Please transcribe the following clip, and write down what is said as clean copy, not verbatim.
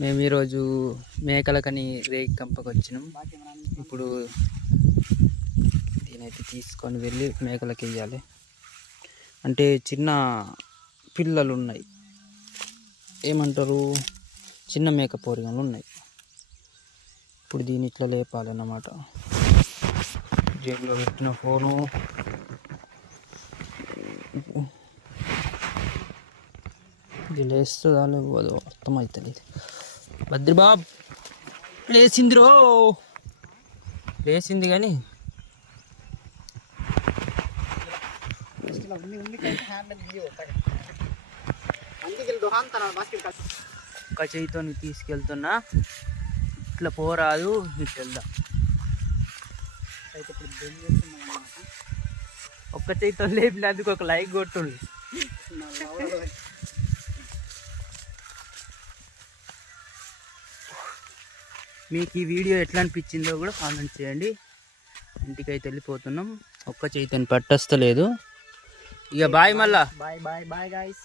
మేము ఈరోజు మేకలకని రేగి కంపకు వచ్చినాం. ఇప్పుడు దీనైతే తీసుకొని వెళ్ళి మేకలకి వేయాలి. అంటే చిన్న పిల్లలు ఉన్నాయి, ఏమంటారు, చిన్న మేక పోరిగలు ఉన్నాయి. ఇప్పుడు దీన్ని ఇట్లా లేపాలన్నమాట. జేబులో పెట్టిన ఫోను ఇది లేస్తుందా లేవదో అర్థమవుతుంది. బద్రిబాబ్ లేచిందిరో, లేచింది కానీ ఒక్క చేయితో తీసుకెళ్తున్నా. ఇట్లా పోరాదు, ఇట్లా వెళ్దాం. ఒక్క చేయితో లేపినందుకు ఒక లైక్ కొట్టుండి. మీకు ఈ వీడియో ఎట్లా అనిపించిందో కూడా కామెంట్ చేయండి. ఇంటికైతే వెళ్ళిపోతున్నాం. ఒక్క చేయితో పట్టస్తలేదు. ఇక బాయ్, మళ్ళా బాయ్ బాయ్ బాయ్ గైస్.